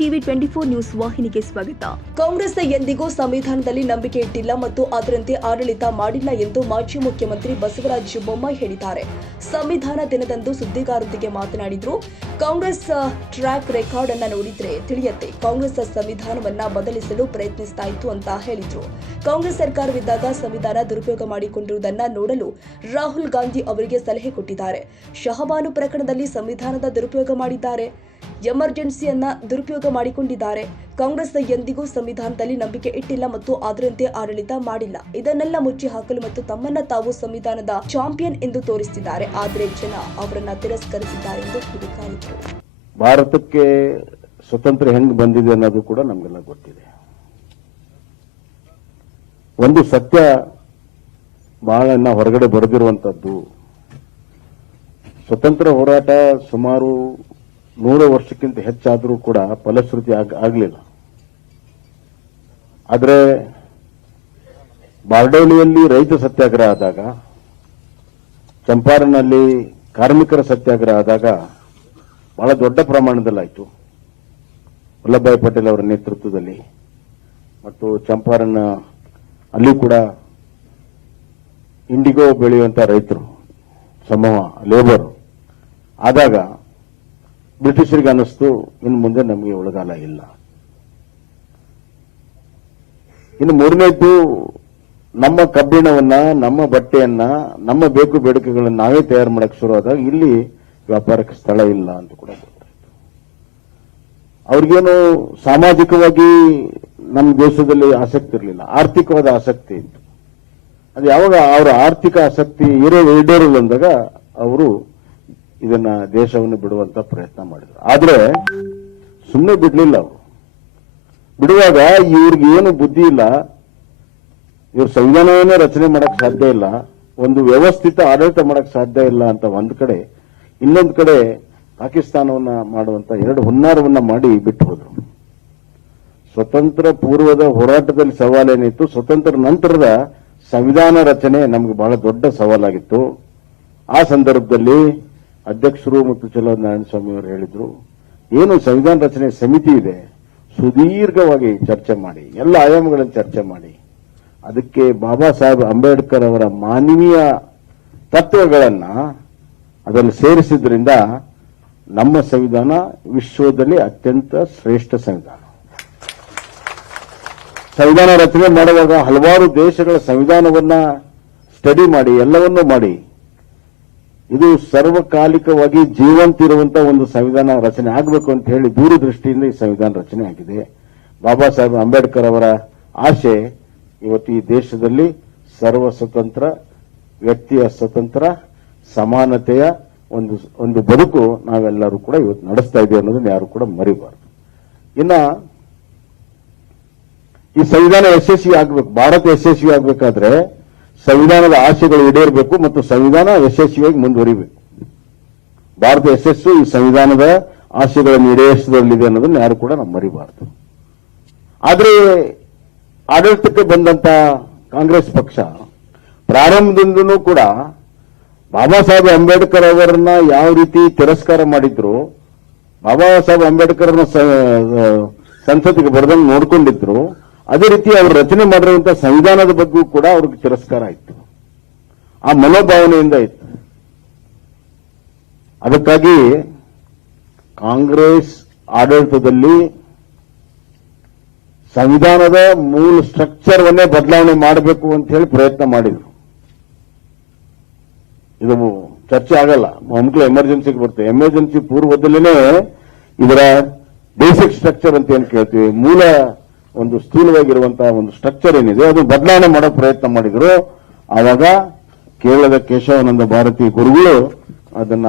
TV 24 news ವಾಹಿನಿಗೆ ಸ್ವಾಗತ. ಕಾಂಗ್ರೆಸ್ ಎಂದಿಗೂ ಸಂವಿಧಾನದಲ್ಲಿ ನಂಬಿಕೆ ಇಟ್ಟಿಲ್ಲ ಮತ್ತು ಅದರಂತೆ ಆಡಳಿತ ಮಾಡಿಲ್ಲ ಎಂದು ಮಾಜಿ ಮುಖ್ಯಮಂತ್ರಿ ಬಸವರಾಜ ಬೊಮ್ಮಾಯಿ ಹೇಳಿದ್ದಾರೆ. ಸಂವಿಧಾನ ದಿನದಂದು ಸುದ್ದಿಗಾರರೊಂದಿಗೆ ಮಾತನಾಡಿದರು. ಕಾಂಗ್ರೆಸ್ ಟ್ರ್ಯಾಕ್ ರೆಕಾರ್ಡ್ ಅನ್ನು ನೋಡಿದ್ರೆ ತಿಳಿಯುತ್ತೆ, ಕಾಂಗ್ರೆಸ್ ಸಂವಿಧಾನವನ್ನ ಬದಲಿಸಲು ಪ್ರಯತ್ನಿಸ್ತಾ ಇತ್ತು ಅಂತ ಹೇಳಿದ್ರು. ಕಾಂಗ್ರೆಸ್ ಸರ್ಕಾರವಿದ್ದಾಗ ಸಂವಿಧಾನ ದುರುಪಯೋಗ ಮಾಡಿಕೊಂಡಿರುವುದನ್ನ ನೋಡಲು ರಾಹುಲ್ ಗಾಂಧಿ ಅವರಿಗೆ ಸಲಹೆ ಕೊಟ್ಟಿದ್ದಾರೆ. ಶಹಬಾನು ಪ್ರಕರಣದಲ್ಲಿ ಸಂವಿಧಾನದ ದುರುಪಯೋಗ ಮಾಡಿದ್ದಾರೆ, ಎಮರ್ಜೆನ್ಸಿಯನ್ನ ದುರುಪಯೋಗ ಮಾಡಿಕೊಂಡಿದ್ದಾರೆ. ಕಾಂಗ್ರೆಸ್ ಎಂದಿಗೂ ಸಂವಿಧಾನದಲ್ಲಿ ನಂಬಿಕೆ ಇಟ್ಟಿಲ್ಲ ಮತ್ತು ಅದರಂತೆ ಆಡಳಿತ ಮಾಡಿಲ್ಲ. ಇದನ್ನೆಲ್ಲ ಮುಚ್ಚಿ ಹಾಕಲು ಮತ್ತು ತಮ್ಮನ್ನ ತಾವು ಸಂವಿಧಾನದ ಚಾಂಪಿಯನ್ ಎಂದು ತೋರಿಸುತ್ತಿದ್ದಾರೆ. ಆದರೆ ಜನ ಅವರನ್ನ ತಿರಸ್ಕರಿಸಿದ್ದಾರೆ ಎಂದು ಕಿಡಿಕಾರಿದರು. ಭಾರತಕ್ಕೆ ಸ್ವತಂತ್ರ ಹೆಂಗ್ ಬಂದಿದೆ ಅನ್ನೋದು ಕೂಡ ನಮಗೆಲ್ಲ ಗೊತ್ತಿದೆ. ಒಂದು ಸತ್ಯ ಬಹಳ ಹೊರಗಡೆ ಬರೆದಿರುವಂತದ್ದು, ಸ್ವತಂತ್ರ ಹೋರಾಟ ಸುಮಾರು 100 ವರ್ಷಕ್ಕಿಂತ ಹೆಚ್ಚಾದರೂ ಕೂಡ ಫಲಶ್ರುತಿ ಆಗಲಿಲ್ಲ. ಆದರೆ ಬಾರ್ಡೋಲಿಯಲ್ಲಿ ರೈತ ಸತ್ಯಾಗ್ರಹ ಆದಾಗ, ಚಂಪಾರನ್ನಲ್ಲಿ ಕಾರ್ಮಿಕರ ಸತ್ಯಾಗ್ರಹ ಆದಾಗ ಬಹಳ ದೊಡ್ಡ ಪ್ರಮಾಣದಲ್ಲಾಯಿತು. ವಲ್ಲಭಭಾಯಿ ಪಟೇಲ್ ಅವರ ನೇತೃತ್ವದಲ್ಲಿ ಮತ್ತು ಚಂಪಾರನ್ ಅಲ್ಲಿ ಕೂಡ ಇಂಡಿಗೋ ಬೆಳೆಯುವಂತ ರೈತರು ಸಮೂಹ ಲೇಬರ್ ಆದಾಗ ಬ್ರಿಟಿಷರಿಗೆ ಅನ್ನಿಸ್ತು, ಇನ್ನು ಮುಂದೆ ನಮಗೆ ಒಳಗಾಲ ಇಲ್ಲ. ಇನ್ನು ಮೂರನೇದ್ದು, ನಮ್ಮ ಕಬ್ಬಿಣವನ್ನ, ನಮ್ಮ ಬಟ್ಟೆಯನ್ನ, ನಮ್ಮ ಬೇಕು ಬೇಡಿಕೆಗಳನ್ನು ನಾವೇ ತಯಾರು ಮಾಡಕ್ಕೆ ಶುರುವಾದಾಗ ಇಲ್ಲಿ ವ್ಯಾಪಾರಕ್ಕೆ ಸ್ಥಳ ಇಲ್ಲ ಅಂತ ಕೂಡ ಗೊತ್ತಾಯ್ತು. ಅವ್ರಿಗೇನು ಸಾಮಾಜಿಕವಾಗಿ ನಮ್ಮ ದೇಶದಲ್ಲಿ ಆಸಕ್ತಿ ಇರಲಿಲ್ಲ, ಆರ್ಥಿಕವಾದ ಆಸಕ್ತಿ ಇತ್ತು. ಅದು ಯಾವಾಗ ಅವರ ಆರ್ಥಿಕ ಆಸಕ್ತಿ ಈಡೇರಲು ಅಂದಾಗ ಅವರು ಇದನ್ನ ದೇಶವನ್ನು ಬಿಡುವಂತ ಪ್ರಯತ್ನ ಮಾಡಿದ್ರು. ಆದ್ರೆ ಸುಮ್ಮನೆ ಬಿಡ್ಲಿಲ್ಲ. ಅವರು ಬಿಡುವಾಗ ಇವ್ರಿಗೆ ಏನು ಬುದ್ಧಿ ಇಲ್ಲ, ಇವ್ರ ಸಂವಿಧಾನವನ್ನೇ ರಚನೆ ಮಾಡಕ್ ಸಾಧ್ಯ ಇಲ್ಲ, ಒಂದು ವ್ಯವಸ್ಥಿತ ಆಡಳಿತ ಮಾಡಕ್ ಸಾಧ್ಯ ಇಲ್ಲ ಅಂತ ಒಂದ್ ಕಡೆ, ಇನ್ನೊಂದು ಕಡೆ ಪಾಕಿಸ್ತಾನವನ್ನ ಮಾಡುವಂತ ಎರಡು ಹುನ್ನಾರವನ್ನ ಮಾಡಿ ಬಿಟ್ಟು ಹೋದ್ರು. ಸ್ವತಂತ್ರ ಪೂರ್ವದ ಹೋರಾಟದಲ್ಲಿ ಸವಾಲೇನಿತ್ತು, ಸ್ವತಂತ್ರ ನಂತರದ ಸಂವಿಧಾನ ರಚನೆ ನಮ್ಗೆ ಬಹಳ ದೊಡ್ಡ ಸವಾಲಾಗಿತ್ತು. ಆ ಸಂದರ್ಭದಲ್ಲಿ ಅಧ್ಯಕ್ಷರು ಮತ್ತು ಚಲನಾರಾಯಣ ಸ್ವಾಮಿ ಅವರು ಹೇಳಿದ್ರು, ಏನು ಸಂವಿಧಾನ ರಚನೆ ಸಮಿತಿ ಇದೆ, ಸುದೀರ್ಘವಾಗಿ ಚರ್ಚೆ ಮಾಡಿ, ಎಲ್ಲ ಆಯಾಮಗಳನ್ನು ಚರ್ಚೆ ಮಾಡಿ, ಅದಕ್ಕೆ ಬಾಬಾ ಸಾಹೇಬ್ ಅಂಬೇಡ್ಕರ್ ಅವರ ಮಾನವೀಯ ತತ್ವಗಳನ್ನ ಅದರಲ್ಲಿ ಸೇರಿಸಿದ್ರಿಂದ ನಮ್ಮ ಸಂವಿಧಾನ ವಿಶ್ವದಲ್ಲಿ ಅತ್ಯಂತ ಶ್ರೇಷ್ಠ ಸಂವಿಧಾನ. ಸಂವಿಧಾನ ರಚನೆ ಮಾಡುವಾಗ ಹಲವಾರು ದೇಶಗಳ ಸಂವಿಧಾನವನ್ನ ಸ್ಟಡಿ ಮಾಡಿ, ಎಲ್ಲವನ್ನೂ ಮಾಡಿ, ಇದು ಸರ್ವಕಾಲಿಕವಾಗಿ ಜೀವಂತ ಇರುವಂತಹ ಒಂದು ಸಂವಿಧಾನ ರಚನೆ ಆಗಬೇಕು ಅಂತ ಹೇಳಿ ದೂರದೃಷ್ಟಿಯಿಂದ ಈ ಸಂವಿಧಾನ ರಚನೆ ಆಗಿದೆ. ಬಾಬಾ ಸಾಹೇಬ್ ಅಂಬೇಡ್ಕರ್ ಅವರ ಆಶೆ ಇವತ್ತು ಈ ದೇಶದಲ್ಲಿ ಸರ್ವ ಸ್ವತಂತ್ರ, ವ್ಯಕ್ತಿಯ ಸ್ವತಂತ್ರ, ಸಮಾನತೆಯ ಒಂದು ಬದುಕು ನಾವೆಲ್ಲರೂ ಕೂಡ ಇವತ್ತು ನಡೆಸ್ತಾ ಇದ್ದೇವೆ ಅನ್ನೋದನ್ನ ಯಾರು ಕೂಡ ಮರಿಬಾರದು. ಇನ್ನ ಈ ಸಂವಿಧಾನ ಯಶಸ್ವಿ ಆಗಬೇಕು, ಭಾರತ ಯಶಸ್ವಿ ಆಗಬೇಕಾದ್ರೆ ಸಂವಿಧಾನದ ಆಶೆಗಳು ಈಡೇರಬೇಕು ಮತ್ತು ಸಂವಿಧಾನ ಯಶಸ್ವಿಯಾಗಿ ಮುಂದುವರಿಬೇಕು. ಭಾರತ ಯಶಸ್ಸು ಈ ಸಂವಿಧಾನದ ಆಶೆಗಳನ್ನು ಈಡೇರಿಸುವುದರಲ್ಲಿದೆ ಅನ್ನೋದನ್ನ ಯಾರು ಕೂಡ ನಾವು ಮರಿಬಾರದು. ಆದರೆ ಆಡಳಿತಕ್ಕೆ ಬಂದಂತ ಕಾಂಗ್ರೆಸ್ ಪಕ್ಷ ಪ್ರಾರಂಭದಿಂದನೂ ಕೂಡ ಬಾಬಾ ಸಾಹೇಬ್ ಅಂಬೇಡ್ಕರ್ ಅವರನ್ನ ಯಾವ ರೀತಿ ತಿರಸ್ಕಾರ ಮಾಡಿದ್ರು, ಬಾಬಾ ಸಾಹೇಬ್ ಅಂಬೇಡ್ಕರ್ ಸಂಸತ್ತಿಗೆ ಬರೆದಂಗೆ ನೋಡ್ಕೊಂಡಿದ್ರು, ಅದೇ ರೀತಿ ಅವರು ರಚನೆ ಮಾಡಿರುವಂತಹ ಸಂವಿಧಾನದ ಬಗ್ಗೆಯೂ ಕೂಡ ಅವ್ರಿಗೆ ತಿರಸ್ಕಾರ ಇತ್ತು. ಆ ಮನೋಭಾವನೆಯಿಂದ ಇತ್ತು. ಅದಕ್ಕಾಗಿ ಕಾಂಗ್ರೆಸ್ ಆಡಳಿತದಲ್ಲಿ ಸಂವಿಧಾನದ ಮೂಲ ಸ್ಟ್ರಕ್ಚರ್ವನ್ನೇ ಬದಲಾವಣೆ ಮಾಡಬೇಕು ಅಂತ ಹೇಳಿ ಪ್ರಯತ್ನ ಮಾಡಿದ್ರು. ಇದು ಚರ್ಚೆ ಆಗಲ್ಲ, ಒಮ್ಮೆ ಎಮರ್ಜೆನ್ಸಿಗೆ ಬರ್ತದೆ. ಎಮರ್ಜೆನ್ಸಿ ಪೂರ್ವದಲ್ಲೇ ಇದರ ಬೇಸಿಕ್ ಸ್ಟ್ರಕ್ಚರ್ ಅಂತ ಏನ್ ಕೇಳ್ತೀವಿ, ಮೂಲ ಒಂದು ಸ್ಥೂಲವಾಗಿರುವಂತಹ ಒಂದು ಸ್ಟ್ರಕ್ಚರ್ ಏನಿದೆ ಅದು ಬದಲಾವಣೆ ಮಾಡೋ ಪ್ರಯತ್ನ ಮಾಡಿದ್ರು. ಆವಾಗ ಕೇರಳದ ಕೇಶವಾನಂದ ಭಾರತಿ ಗುರುಗಳು ಅದನ್ನ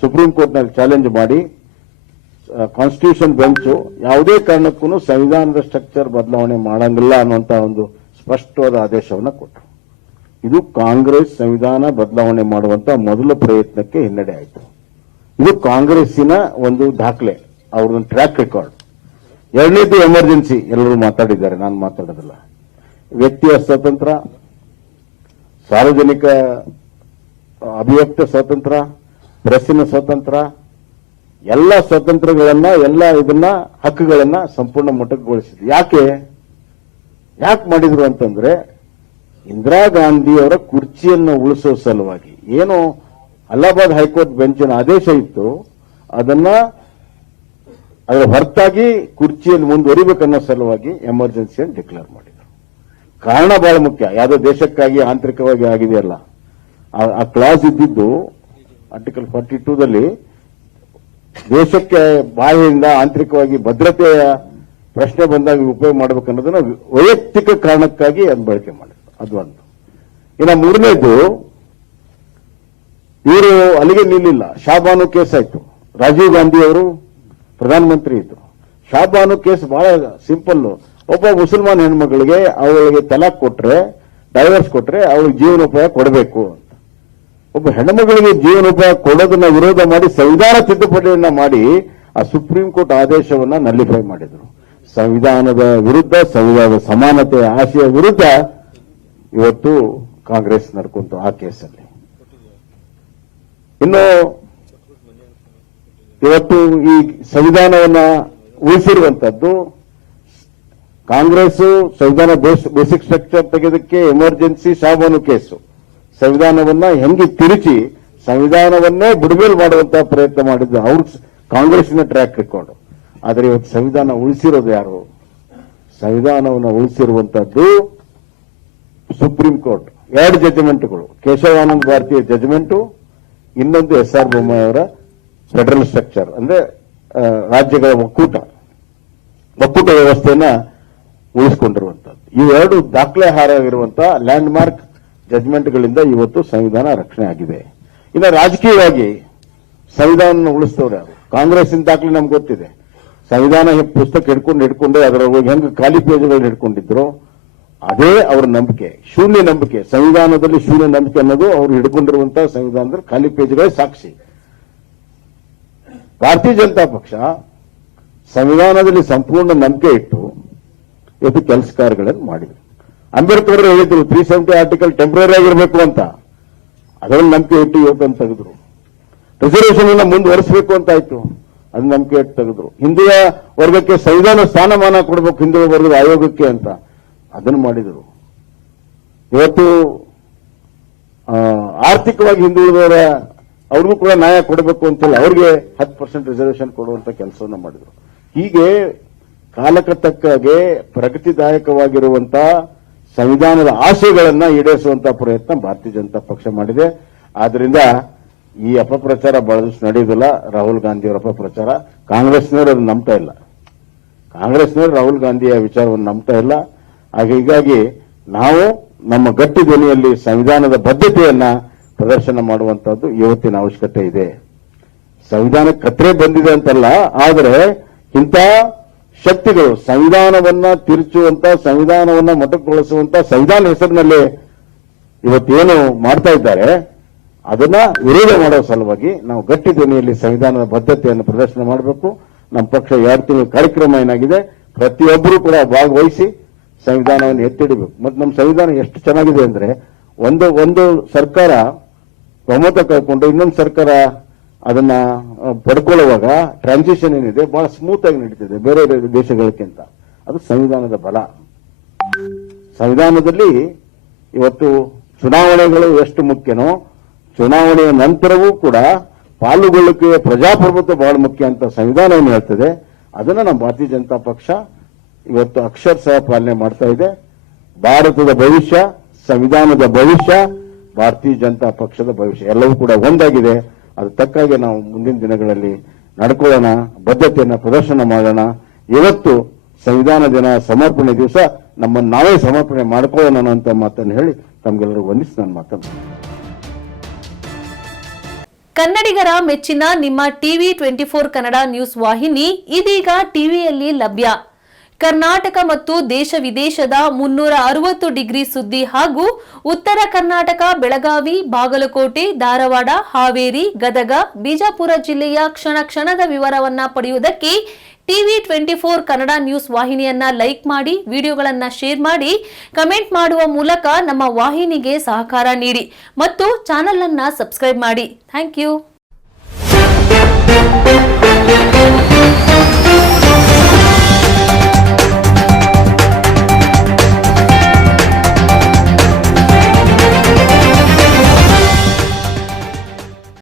ಸುಪ್ರೀಂ ಕೋರ್ಟ್ನಲ್ಲಿ ಚಾಲೆಂಜ್ ಮಾಡಿ ಕಾನ್ಸ್ಟಿಟ್ಯೂಷನ್ ಬೆಂಚು ಯಾವುದೇ ಕಾರಣಕ್ಕೂ ಸಂವಿಧಾನದ ಸ್ಟ್ರಕ್ಚರ್ ಬದಲಾವಣೆ ಮಾಡಂಗಿಲ್ಲ ಅನ್ನುವಂತಹ ಒಂದು ಸ್ಪಷ್ಟವಾದ ಆದೇಶವನ್ನು ಕೊಟ್ಟರು. ಇದು ಕಾಂಗ್ರೆಸ್ ಸಂವಿಧಾನ ಬದಲಾವಣೆ ಮಾಡುವಂತಹ ಮೊದಲ ಪ್ರಯತ್ನಕ್ಕೆ ಹಿನ್ನಡೆ ಆಯಿತು. ಇದು ಕಾಂಗ್ರೆಸ್ಸಿನ ಒಂದು ದಾಖಲೆ, ಅವ್ರದೊಂದು ಟ್ರ್ಯಾಕ್ ರೆಕಾರ್ಡ್. ಎರಡನೇದು ಎಮರ್ಜೆನ್ಸಿ, ಎಲ್ಲರೂ ಮಾತಾಡಿದ್ದಾರೆ, ನಾನು ಮಾತಾಡೋದಿಲ್ಲ. ವ್ಯಕ್ತಿಯ ಸ್ವಾತಂತ್ರ್ಯ, ಸಾರ್ವಜನಿಕ ಅಭಿವ್ಯಕ್ತ ಸ್ವಾತಂತ್ರ್ಯ, ಪ್ರೆಸ್ಸಿನ ಸ್ವಾತಂತ್ರ್ಯ, ಎಲ್ಲ ಸ್ವಾತಂತ್ರ್ಯಗಳನ್ನ ಎಲ್ಲ ಇದನ್ನ ಹಕ್ಕುಗಳನ್ನ ಸಂಪೂರ್ಣ ಮೊಟಕುಗೊಳಿಸಿದ್ರು. ಯಾಕೆ ಮಾಡಿದ್ರು ಅಂತಂದ್ರೆ ಇಂದಿರಾ ಗಾಂಧಿ ಅವರ ಕುರ್ಚಿಯನ್ನು ಉಳಿಸೋ ಸಲುವಾಗಿ. ಏನು ಅಲಹಾಬಾದ್ ಹೈಕೋರ್ಟ್ ಬೆಂಚಿನ ಆದೇಶ ಇತ್ತು, ಅದರ ಹೊರತಾಗಿ ಕುರ್ಚಿಯನ್ನು ಮುಂದುವರಿಬೇಕನ್ನೋ ಸಲುವಾಗಿ ಎಮರ್ಜೆನ್ಸಿಯನ್ನು ಡಿಕ್ಲೇರ್ ಮಾಡಿದ್ರು. ಕಾರಣ ಬಹಳ ಮುಖ್ಯ. ಯಾವುದೋ ದೇಶಕ್ಕಾಗಿ ಆಂತರಿಕವಾಗಿ ಆಗಿದೆಯಲ್ಲ, ಆ ಕ್ಲಾಸ್ ಇದ್ದಿದ್ದು ಆರ್ಟಿಕಲ್ 42ದಲ್ಲಿ ದೇಶಕ್ಕೆ ಬಾಹ್ಯದಿಂದ ಆಂತರಿಕವಾಗಿ ಭದ್ರತೆಯ ಪ್ರಶ್ನೆ ಬಂದಾಗ ಉಪಯೋಗ ಮಾಡಬೇಕನ್ನೋದನ್ನ ವೈಯಕ್ತಿಕ ಕಾರಣಕ್ಕಾಗಿ ಅದನ್ನು ಬಳಕೆ ಮಾಡಿದ್ರು. ಅದು ಒಂದು. ಇನ್ನು ಮೂರನೇದು, ಇವರು ಅಲ್ಲಿಗೆ ನಿಲ್ಲಿಲ್ಲ. ಶಾಬಾನು ಕೇಸ್ ಆಯ್ತು. ರಾಜೀವ್ ಗಾಂಧಿ ಅವರು ಪ್ರಧಾನಮಂತ್ರಿ ಇದ್ರು. ಶಾಬಾನು ಕೇಸ್ ಬಹಳ ಸಿಂಪಲ್. ಒಬ್ಬ ಮುಸಲ್ಮಾನ್ ಹೆಣ್ಮಗಳಿಗೆ ಅವಳಿಗೆ ತಲಾಕ್ ಕೊಟ್ರೆ, ಡೈವರ್ಸ್ ಕೊಟ್ರೆ ಅವಳಿಗೆ ಜೀವನೋಪಾಯ ಕೊಡಬೇಕು ಅಂತ. ಒಬ್ಬ ಹೆಣ್ಮಗಳಿಗೆ ಜೀವನೋಪಾಯ ಕೊಡೋದನ್ನ ವಿರೋಧ ಮಾಡಿ ಸಂವಿಧಾನ ತಿದ್ದುಪಡಿಯನ್ನ ಮಾಡಿ ಆ ಸುಪ್ರೀಂ ಕೋರ್ಟ್ ಆದೇಶವನ್ನ ನಲ್ಲಿಫೈ ಮಾಡಿದ್ರು. ಸಂವಿಧಾನದ ವಿರುದ್ಧ, ಸಂವಿಧಾನದ ಸಮಾನತೆಯ ಆಶಯ ವಿರುದ್ಧ ಇವತ್ತು ಕಾಂಗ್ರೆಸ್ ನಡ್ಕೊಂತು ಆ ಕೇಸಲ್ಲಿ. ಇನ್ನು ಇವತ್ತು ಈ ಸಂವಿಧಾನವನ್ನ ಉಳಿಸಿರುವಂತದ್ದು ಕಾಂಗ್ರೆಸ್. ಸಂವಿಧಾನ basic structure ತೆಗೆದಕ್ಕೆ emergency Shah Bano case ಸಂವಿಧಾನವನ್ನ ಹೆಂಗೆ ತಿರುಚಿ ಸಂವಿಧಾನವನ್ನೇ ಬುಡಮೇಲು ಮಾಡುವಂತಹ ಪ್ರಯತ್ನ ಮಾಡಿದ್ದು ಅವ್ರ ಕಾಂಗ್ರೆಸ್ನ ಟ್ರ್ಯಾಕ್ ರೆಕಾರ್ಡ್. ಆದರೆ ಇವತ್ತು ಸಂವಿಧಾನ ಉಳಿಸಿರೋದು ಯಾರು? ಸಂವಿಧಾನವನ್ನು ಉಳಿಸಿರುವಂತದ್ದು ಸುಪ್ರೀಂ ಕೋರ್ಟ್. 2 ಜಡ್ಜ್ಮೆಂಟ್ಗಳು, ಕೇಶವಾನಂದ ಭಾರತೀಯ ಜಡ್ಜ್ಮೆಂಟು, ಇನ್ನೊಂದು SR ಬೊಮ್ಮಾಯಿ ಅವರ ಫೆಡರಲ್ ಸ್ಟ್ರಕ್ಚರ್, ಅಂದ್ರೆ ರಾಜ್ಯಗಳ ಒಕ್ಕೂಟ ವ್ಯವಸ್ಥೆಯನ್ನ ಉಳಿಸಿಕೊಂಡಿರುವಂತದ್ದು. ಇವೆರಡು ದಾಖಲೆಹಾರವಿರುವಂತಹ ಲ್ಯಾಂಡ್ ಮಾರ್ಕ್ ಜಡ್ಜ್ಮೆಂಟ್ಗಳಿಂದ ಇವತ್ತು ಸಂವಿಧಾನ ರಕ್ಷಣೆ ಆಗಿದೆ. ಇನ್ನು ರಾಜಕೀಯವಾಗಿ ಸಂವಿಧಾನ ಉಳಿಸ್ತವ್ರು ಯಾರು? ಕಾಂಗ್ರೆಸ್ಸಿನ ದಾಖಲೆ ನಮ್ಗೆ ಗೊತ್ತಿದೆ. ಸಂವಿಧಾನ ಪುಸ್ತಕ ಹಿಡ್ಕೊಂಡು ಅದರ ಹೆಂಗ್ ಖಾಲಿ ಪೇಜ್ಗಳನ್ನ ಹಿಡ್ಕೊಂಡಿದ್ರು, ಅದೇ ಅವರ ನಂಬಿಕೆ. ಶೂನ್ಯ ನಂಬಿಕೆ, ಸಂವಿಧಾನದಲ್ಲಿ ಶೂನ್ಯ ನಂಬಿಕೆ ಅನ್ನೋದು ಅವರು ಹಿಡ್ಕೊಂಡಿರುವಂತಹ ಸಂವಿಧಾನದಲ್ಲಿ ಖಾಲಿ ಪೇಜ್ಗಳೇ ಸಾಕ್ಷಿ. ಭಾರತೀಯ ಜನತಾ ಪಕ್ಷ ಸಂವಿಧಾನದಲ್ಲಿ ಸಂಪೂರ್ಣ ನಂಬಿಕೆ ಇಟ್ಟು ಇವತ್ತು ಕೆಲಸ ಕಾರ್ಯಗಳನ್ನು ಮಾಡಿದ್ರು. ಅಂಬೇಡ್ಕರ್ ಹೇಳಿದ್ರು 370 ಆರ್ಟಿಕಲ್ ಟೆಂಪರರಿ ಆಗಿರಬೇಕು ಅಂತ, ಅದರಲ್ಲಿ ನಂಬಿಕೆ ಇಟ್ಟು ಇವತ್ತನ್ನು ತೆಗೆದ್ರು. ರಿಸರ್ವೇಷನ್ ಅನ್ನ ಮುಂದುವರಿಸಬೇಕು ಅಂತ ಆಯ್ತು, ಅದು ನಂಬಿಕೆ ಇಟ್ಟು ತೆಗೆದ್ರು. ಹಿಂದುಳಿದ ವರ್ಗಕ್ಕೆ ಸಂವಿಧಾನ ಸ್ಥಾನಮಾನ ಕೊಡಬೇಕು, ಹಿಂದುಳಿದ ವರ್ಗದ ಆಯೋಗಕ್ಕೆ ಅಂತ, ಅದನ್ನು ಮಾಡಿದರು. ಇವತ್ತು ಆರ್ಥಿಕವಾಗಿ ಹಿಂದುಳಿದವರ ಅವ್ರಿಗೂ ಕೂಡ ನ್ಯಾಯ ಕೊಡಬೇಕು ಅಂತೇಳಿ ಅವ್ರಿಗೆ 10% ರಿಸರ್ವೇಷನ್ ಕೊಡುವಂತ ಕೆಲಸವನ್ನ ಮಾಡಿದ್ರು. ಹೀಗೆ ಕಾಲಕ್ಕೆ ತಕ್ಕಾಗೆ ಪ್ರಗತಿದಾಯಕವಾಗಿರುವಂತಹ ಸಂವಿಧಾನದ ಆಶಯಗಳನ್ನ ಈಡೇರಿಸುವಂತಹ ಪ್ರಯತ್ನ ಭಾರತೀಯ ಜನತಾ ಪಕ್ಷ ಮಾಡಿದೆ. ಆದ್ರಿಂದ ಈ ಅಪಪ್ರಚಾರ ಬಹಳ ದಿವಸ ನಡೆಯುವುದಿಲ್ಲ. ರಾಹುಲ್ ಗಾಂಧಿಯವರ ಅಪಪ್ರಚಾರ ಕಾಂಗ್ರೆಸ್ನವರು ಅದನ್ನು ನಂಬ್ತಾ ಇಲ್ಲ. ಕಾಂಗ್ರೆಸ್ನವರು ರಾಹುಲ್ ಗಾಂಧಿಯ ವಿಚಾರವನ್ನು ನಂಬ್ತಾ ಇಲ್ಲ. ಹೀಗಾಗಿ ನಾವು ನಮ್ಮ ಗಟ್ಟಿ ಧ್ವನಿಯಲ್ಲಿ ಸಂವಿಧಾನದ ಬದ್ಧತೆಯನ್ನ ಪ್ರದರ್ಶನ ಮಾಡುವಂತಹದ್ದು ಇವತ್ತಿನ ಅವಶ್ಯಕತೆ ಇದೆ. ಸಂವಿಧಾನ ಕತ್ತರೆ ಬಂದಿದೆ ಅಂತಲ್ಲ, ಆದರೆ ಇಂಥ ಶಕ್ತಿಗಳು ಸಂವಿಧಾನವನ್ನ ತಿರುಚುವಂತ, ಸಂವಿಧಾನವನ್ನ ಮೊಟಕುಗೊಳಿಸುವಂತ, ಸಂವಿಧಾನ ಹೆಸರಿನಲ್ಲಿ ಇವತ್ತೇನು ಮಾಡ್ತಾ ಇದ್ದಾರೆ ಅದನ್ನ ವಿರೋಧ ಮಾಡುವ ಸಲುವಾಗಿ ನಾವು ಗಟ್ಟಿ ಧ್ವನಿಯಲ್ಲಿ ಸಂವಿಧಾನದ ಬದ್ಧತೆಯನ್ನು ಪ್ರದರ್ಶನ ಮಾಡಬೇಕು. ನಮ್ಮ ಪಕ್ಷ 2 ತಿಂಗಳ ಕಾರ್ಯಕ್ರಮ ಏನಾಗಿದೆ, ಪ್ರತಿಯೊಬ್ಬರೂ ಕೂಡ ಭಾಗವಹಿಸಿ ಸಂವಿಧಾನವನ್ನು ಎತ್ತಿಡಬೇಕು. ಮತ್ತು ನಮ್ಮ ಸಂವಿಧಾನ ಎಷ್ಟು ಚೆನ್ನಾಗಿದೆ ಅಂದ್ರೆ, ಒಂದು ಸರ್ಕಾರ ಬಹುಮತ ಕಳ್ಕೊಂಡು ಇನ್ನೊಂದು ಸರ್ಕಾರ ಅದನ್ನ ಪಡ್ಕೊಳ್ಳುವಾಗ ಟ್ರಾನ್ಸಿಷನ್ ಏನಿದೆ ಬಹಳ ಸ್ಮೂತ್ ಆಗಿ ನಡೀತಿದೆ ಬೇರೆ ದೇಶಗಳಕ್ಕಿಂತ. ಅದು ಸಂವಿಧಾನದ ಬಲ. ಸಂವಿಧಾನದಲ್ಲಿ ಇವತ್ತು ಚುನಾವಣೆಗಳು ಎಷ್ಟು ಮುಖ್ಯನೋ, ಚುನಾವಣೆಯ ನಂತರವೂ ಕೂಡ ಪಾಲುಗೊಳ್ಳುವಿಕೆ, ಪ್ರಜಾಪ್ರಭುತ್ವ ಬಹಳ ಮುಖ್ಯ ಅಂತ ಸಂವಿಧಾನವನ್ನು ಹೇಳ್ತದೆ. ಅದನ್ನ ನಮ್ಮ ಭಾರತೀಯ ಜನತಾ ಪಕ್ಷ ಇವತ್ತು ಅಕ್ಷರಶಃ ಪಾಲನೆ ಮಾಡ್ತಾ ಇದೆ. ಭಾರತದ ಭವಿಷ್ಯ, ಸಂವಿಧಾನದ ಭವಿಷ್ಯ, ಭಾರತೀಯ ಜನತಾ ಪಕ್ಷದ ಭವಿಷ್ಯ ಎಲ್ಲವೂ ಕೂಡ ಒಂದಾಗಿದೆ. ಅದು ತಕ್ಕಾಗಿ ನಾವು ಮುಂದಿನ ದಿನಗಳಲ್ಲಿ ನಡ್ಕೊಳ್ಳೋಣ, ಬದ್ಧತೆಯನ್ನು ಪ್ರದರ್ಶನ ಮಾಡೋಣ. ಇವತ್ತು ಸಂವಿಧಾನ ದಿನ, ಸಮರ್ಪಣೆ ದಿವಸ ನಮ್ಮನ್ನು ನಾವೇ ಸಮರ್ಪಣೆ ಮಾಡ್ಕೊಳ್ಳೋಣ ಅಂತ ಮಾತನ್ನು ಹೇಳಿ ತಮ್ಗೆಲ್ಲರೂ ವಂದಿಸಿ ನನ್ನ ಮಾತನ್ನು. ಕನ್ನಡಿಗರ ಮೆಚ್ಚಿನ ನಿಮ್ಮ ಟಿವಿ 24 ಕನ್ನಡ ನ್ಯೂಸ್ ವಾಹಿನಿ ಇದೀಗ ಟಿವಿಯಲ್ಲಿ ಲಭ್ಯ. ಕರ್ನಾಟಕ ಮತ್ತು ದೇಶ ವಿದೇಶದ 360 ಡಿಗ್ರಿ ಸುದ್ದಿ ಹಾಗೂ ಉತ್ತರ ಕರ್ನಾಟಕ, ಬೆಳಗಾವಿ, ಬಾಗಲಕೋಟೆ, ಧಾರವಾಡ, ಹಾವೇರಿ, ಗದಗ, ಬಿಜಾಪುರ ಜಿಲ್ಲೆಯ ಕ್ಷಣ ಕ್ಷಣದ ವಿವರವನ್ನ ಪಡೆಯುವುದಕ್ಕೆ ಟಿವಿ 24 ಕನ್ನಡ ನ್ಯೂಸ್ ವಾಹಿನಿಯನ್ನ ಲೈಕ್ ಮಾಡಿ, ವಿಡಿಯೋಗಳನ್ನ ಶೇರ್ ಮಾಡಿ, ಕಮೆಂಟ್ ಮಾಡುವ ಮೂಲಕ ನಮ್ಮ ವಾಹಿನಿಗೆ ಸಹಕಾರ ನೀಡಿ ಮತ್ತು ಚಾನೆಲ್ ಅನ್ನ ಸಬ್ಸ್ಕ್ರೈಬ್ ಮಾಡಿ. Thank you.